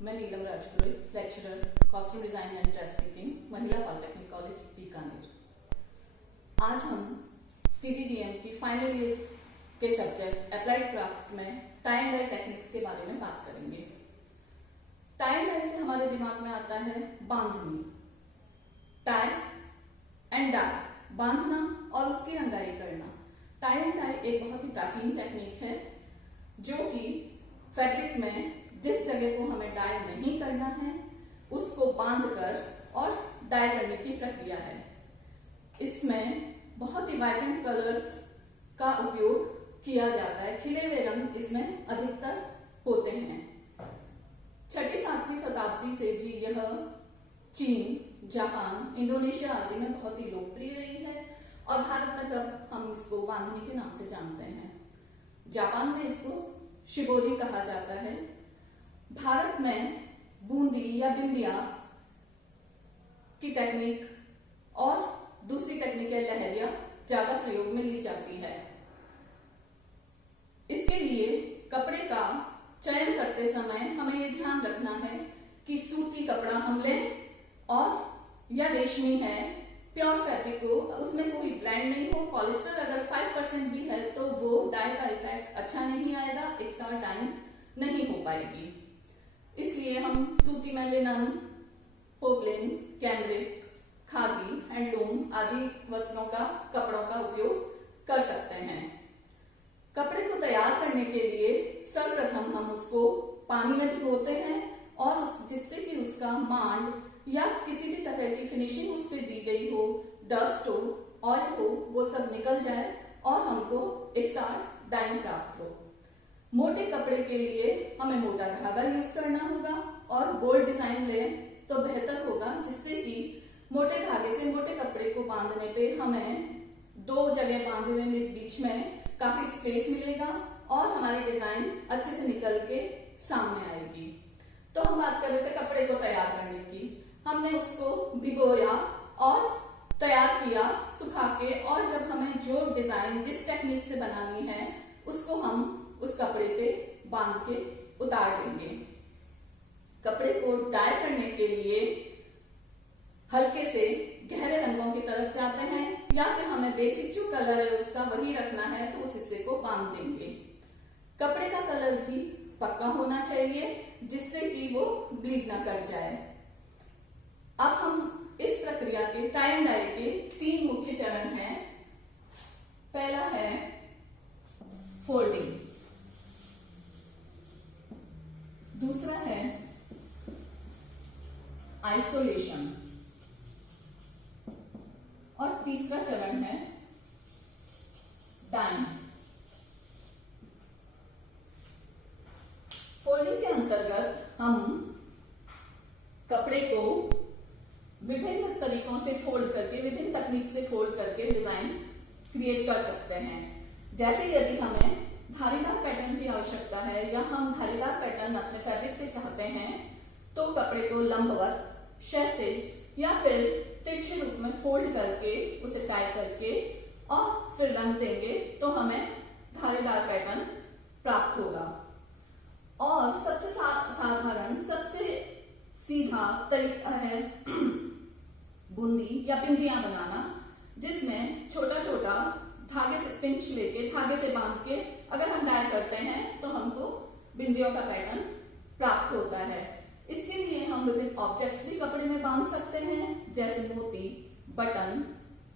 मैं Neelam Rajpurohit, lecturer, costume design and dress making, महिला polytechnic college Bikaner. आज हम CTDM की फाइनल ईयर के सब्जेक्ट अप्लाइड क्राफ्ट में टाई एंड डाई टेक्निक्स के बारे में बात करेंगे। टाई एंड डाई से हमारे दिमाग में आता है बांधनी। टाई एंड डाई, बांधना और उसकी रंगाई करना। टाई एंड डाई एक बहुत ही प्राचीन टेक्निक है जो कि फैब्रिक में जिस जगह को हमें डाई नहीं करना है उसको बांधकर और डाई करने की प्रक्रिया है। इसमें बहुत ही वाइब्रेंट कलर्स का उपयोग किया जाता है। खिले हुए रंग इसमें अधिकतर होते हैं। 6वीं-7वीं शताब्दी से भी यह चीन, जापान, इंडोनेशिया आदि में बहुत ही लोकप्रिय रही है और भारत में सब हम इसको बांधनी के नाम से जानते हैं। जापान में इसको शिबोरी कहा जाता है। भारत में बूंदी या बिंदिया की टेक्निक और दूसरी टेक्निक है लहरिया ज्यादा प्रयोग में ली जाती है। इसके लिए कपड़े का चयन करते समय हमें यह ध्यान रखना है कि सूती कपड़ा हम लें और या रेशमी है, प्योर फैब्रिक हो, उसमें कोई ब्लेंड नहीं हो। पॉलिस्टर अगर 5% भी है तो वो डाई का इफेक्ट अच्छा नहीं आएगा, एक साल टाइम नहीं हो पाएगी। इसलिए हम सूती में linen, poplin, cambric, khadi, handloom आदि वस्त्रों का कपड़ों का उपयोग कर सकते हैं। कपड़े को तैयार करने के लिए सर्वप्रथम हम उसको पानी में भिगोते हैं और जिससे कि उसका मांड या किसी भी तरह की फिनिशिंग उस पर दी गई हो, डस्ट हो, ऑयल हो, वो सब निकल जाए और हमको एक साथ डाइंग प्राप्त हो। मोटे कपड़े के लिए हमें मोटा धागा यूज करना होगा और गोल डिजाइन लें तो बेहतर होगा, जिससे कि मोटे धागे से मोटे कपड़े को बांधने पे हमें 2 जगह बांधे हुए बीच में काफी स्पेस मिलेगा और हमारी डिजाइन अच्छे से निकल के सामने आएगी। तो हम बात कर रहे थे कपड़े को तैयार करने की। हमने उसको भिगोया और तैयार किया सुखा के, और जब हमें जो डिजाइन जिस टेक्निक से बनानी है उसको हम उस कपड़े पे बांध के उतार देंगे। कपड़े को डाई करने के लिए हल्के से गहरे रंगों की तरफ जाते हैं या फिर हमें बेसिक जो कलर है उसका वही रखना है तो उस हिस्से को बांध देंगे। कपड़े का कलर भी पक्का होना चाहिए जिससे कि वो ब्लीड ना कर जाए। अब हम इस प्रक्रिया के टाई एंड डाई के 3 मुख्य चरण हैं। पहला है फोल्डिंग, दूसरा है आइसोलेशन और तीसरा चरण है डाइंग। फोल्डिंग के अंतर्गत हम कपड़े को विभिन्न तरीकों से फोल्ड करके, विभिन्न तकनीक से फोल्ड करके डिजाइन क्रिएट कर सकते हैं। जैसे यदि हमें धारीदार पैटर्न की आवश्यकता है या हम धारीदार पैटर्न अपने फैब्रिक पे चाहते हैं तो कपड़े को लंबवत, क्षैतिज या फिर तिरछे रूप में फोल्ड करके उसे टाई करके और फिर रंग देंगे तो हमें धारीदार पैटर्न प्राप्त होगा। और सबसे साधारण, सबसे सीधा तरीका है बूंदी या बिंदियां बनाना, जिसमें छोटा छोटा धागे से पिंच लेके, धागे से बांध के अगर हम डाई करते हैं तो हमको बिंदियों का पैटर्न प्राप्त होता है। इसके लिए हम विभिन्न ऑब्जेक्ट्स भी कपड़े में बांध सकते हैं, जैसे मोती, बटन,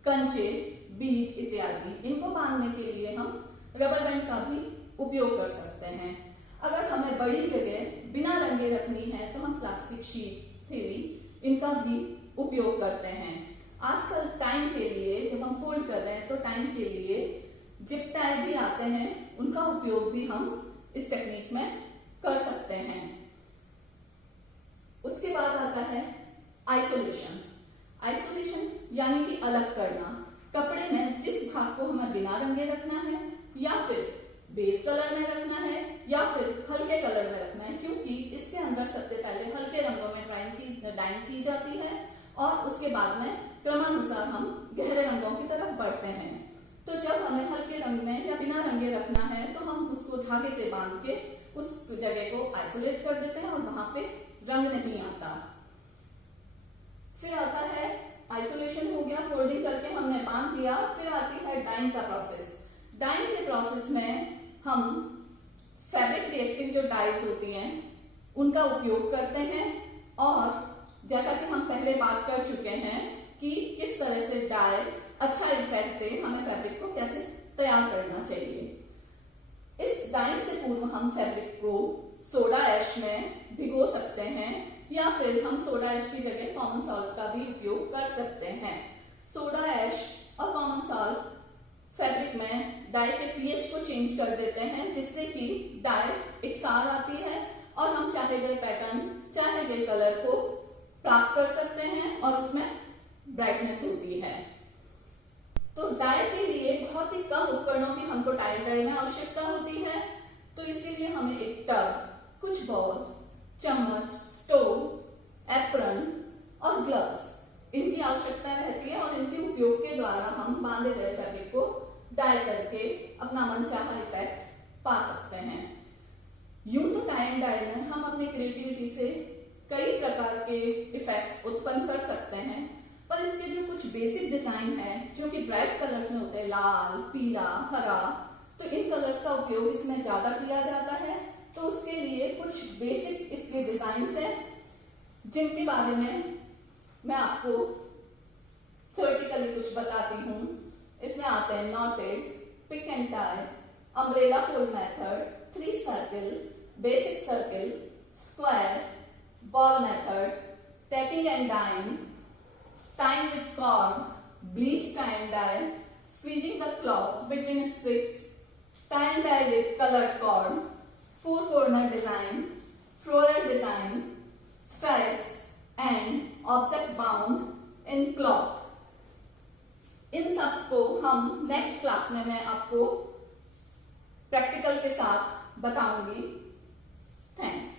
कंचे, बीज इत्यादि। इनको बांधने के लिए हम रबर बैंड का भी उपयोग कर सकते हैं। अगर हमें बड़ी जगह बिना रंगे रखनी है तो हम प्लास्टिक शीट, थैली इनका भी उपयोग करते हैं। आजकल टाइम के लिए जब हम फोल्ड कर रहे हैं तो टाइम के लिए जिप टाई भी आते हैं, उनका उपयोग भी हम इस टेक्निक में कर सकते हैं। उसके बाद आता है आइसोलेशन। आइसोलेशन यानी कि अलग करना। कपड़े में जिस भाग को हमें बिना रंगे रखना है या फिर बेस कलर में रखना है या फिर हल्के कलर में रखना है, क्योंकि इसके अंदर सबसे पहले हल्के रंगों में डाइंग की जाती है और उसके बाद में क्रमानुसार हम गहरे रंगों की तरफ बढ़ते हैं। तो जब हमें हल्के रंग में या बिना रंगे रखना है तो हम उसको धागे से बांध के उस जगह को आइसोलेट कर देते हैं और वहां पे रंग नहीं आता। फिर आता है आइसोलेशन, हो गया, फोल्डिंग करके हमने बांध दिया। फिर आती है डाइंग का प्रोसेस। डाइंग के प्रोसेस में हम फैब्रिक रिएक्टिव जो डाइज होती हैं उनका उपयोग करते हैं, और जैसा कि हम पहले बात कर चुके हैं कि किस तरह से डाई अच्छा इफेक्ट दे, हमें फैब्रिक को कैसे तैयार करना चाहिए। इस डाइंग से पूर्व हम फैब्रिक को सोडा ऐश में भिगो सकते हैं, या फिर हम सोडा ऐश की जगह कॉमन सॉल्ट का भी उपयोग कर सकते हैं। सोडा ऐश और कॉमन सॉल्ट फैब्रिक में डाई के पीएच को चेंज कर देते हैं, जिससे कि डाई एकसार आती है और हम चाहे गए पैटर्न, चाहे गए कलर को प्राप्त कर सकते हैं और उसमें ब्राइटनेस होती है। तो डाई के लिए बहुत ही कम उपकरणों की हमको टाइल डाई में आवश्यकता होती है। तो इसके लिए हमें एक टब, कुछ बॉल्स, चम्मच, स्टोव, एप्रन और ग्लव्स, इनकी आवश्यकता रहती है, और इनके उपयोग के द्वारा हम बांधे गए फैब्रिक को डाई करके अपना मनचाहा इफेक्ट पा सकते हैं। यूं तो टाई एंड डाई में हम अपनी क्रिएटिविटी से कई प्रकार के इफेक्ट उत्पन्न कर सकते हैं, पर इसके जो कुछ बेसिक डिजाइन है जो कि ब्राइट कलर्स में होते हैं, लाल, पीला, हरा, तो इन कलर्स का उपयोग इसमें ज्यादा किया जाता है। तो उसके लिए कुछ बेसिक इसके डिजाइन है जिनके बारे में मैं आपको थ्योरेटिकली कुछ बताती हूँ। इसमें आते हैं knotted, pick and tie, umbrella fold method, 3 circle, basic circle, square, ball method, tacking and dyeing, tying with cord, bleach tie and dye, squeezing the cloth between sticks, tie and dye with colored cord, 4 corner design, floral design, stripes and object bound in cloth। इन सब को हम next class में मैं आपको practical के साथ बताऊंगी। Thank you.